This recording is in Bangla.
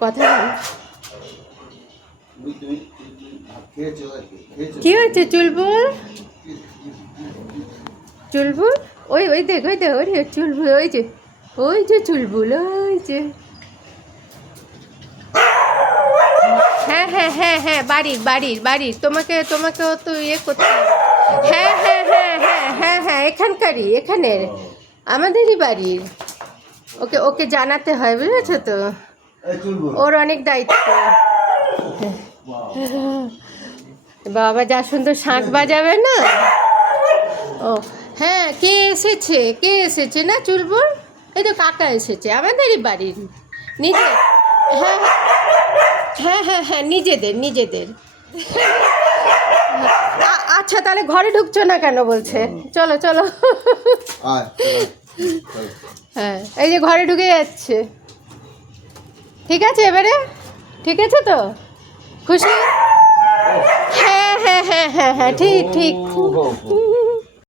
কথা কি হয়েছে? চুলবুল চুলবুল, ওই ওই দেখ, ওই দেখ, ওই চুলবুল, ওই যে চুলবুল, ওই যে। হ্যাঁ হ্যাঁ হ্যাঁ হ্যাঁ, বাড়ির তোমাকেও তো ইয়ে করতে হবে। হ্যাঁ হ্যাঁ হ্যাঁ হ্যাঁ হ্যাঁ হ্যাঁ, এখানের আমাদেরই বাড়ির। ওকে জানাতে হয়, বুঝেছো তো? ওর অনেক দায়িত্ব। বাবা যা সুন্দর শাঁখ বাজাবে না। ও হ্যাঁ, কে এসেছে না চুলবুল? এই তো কাকা এসেছে, আমাদেরই বাড়ির নিজে। হ্যাঁ হ্যাঁ হ্যাঁ হ্যাঁ, নিজেদের। আচ্ছা, তাহলে ঘরে ঢুকছো না কেন বলছে? চলো চলো। হ্যাঁ, এই যে ঘরে ঢুকে যাচ্ছে। ঠিক আছে এবারে? ঠিক আছে তো? খুশি? হ্যাঁ হ্যাঁ হ্যাঁ হ্যাঁ হ্যাঁ, ঠিক।